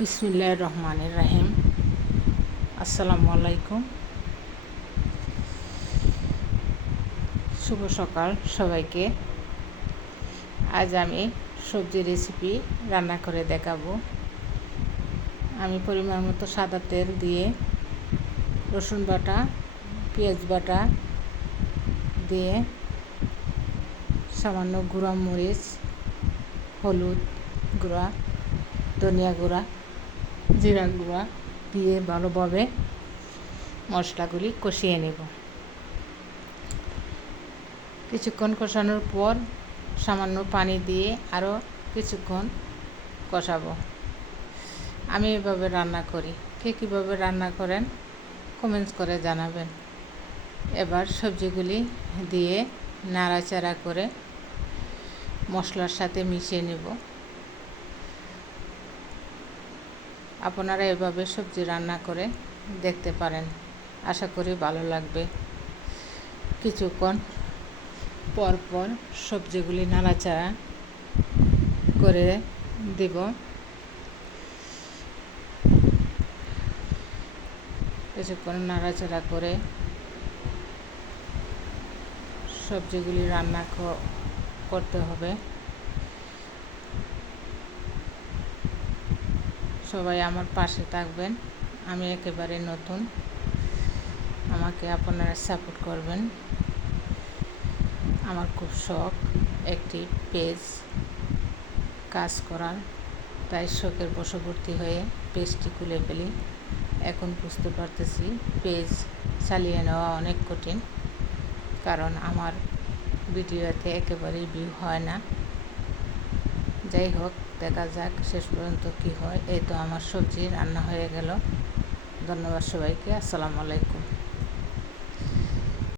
বিসমিল্লাহির রহমানির রহিম। আসসালামু আলাইকুম। শুভ সকাল সবাইকে। আজ আমি সবজি রেসিপি রান্না করে দেখাবো। আমি পরিমাণ মতো সাদা তেল দিয়ে রসুন বাটা, পেঁয়াজ বাটা দিয়ে সামান্য গুঁড়া মরিচ, হলুদ গুঁড়া, ধনিয়া গুঁড়া, জিরা গুঁড়া দিয়ে ভালোভাবে মশলাগুলি কষিয়ে নেব। কিছুক্ষণ কষানোর পর সামান্য পানি দিয়ে আরও কিছুক্ষণ কষাবো। আমি এভাবে রান্না করি। কে কীভাবে রান্না করেন কমেন্টস করে জানাবেন। এবার সবজিগুলি দিয়ে নাড়াচাড়া করে মশলার সাথে মিশিয়ে নেব। আপনারা এভাবে সবজি রান্না করে দেখতে পারেন, আশা করি ভালো লাগবে। কিছুক্ষণ পর পর সবজিগুলি নাড়াচাড়া করে দেব। কিছুক্ষণ নাড়াচাড়া করে সবজিগুলি রান্না করতে হবে। সবাই আমার পাশে থাকবেন। আমি একেবারে নতুন, আমাকে আপনারা সাপোর্ট করবেন। আমার খুব শখ একটি পেজ কাজ করার, তাই শখের বশবর্তী হয়ে পেজটি খুলে ফেলি। এখন বুঝতে পারতেছি পেজ চালিয়ে নেওয়া অনেক কঠিন, কারণ আমার ভিডিওতে একেবারেই ভিউ হয় না। যাই হোক, দেখা যাক শেষ পর্যন্ত কী হয়। এই তো আমার সবজি রান্না হয়ে গেল। ধন্যবাদ সবাইকে। আসসালামু আলাইকুম।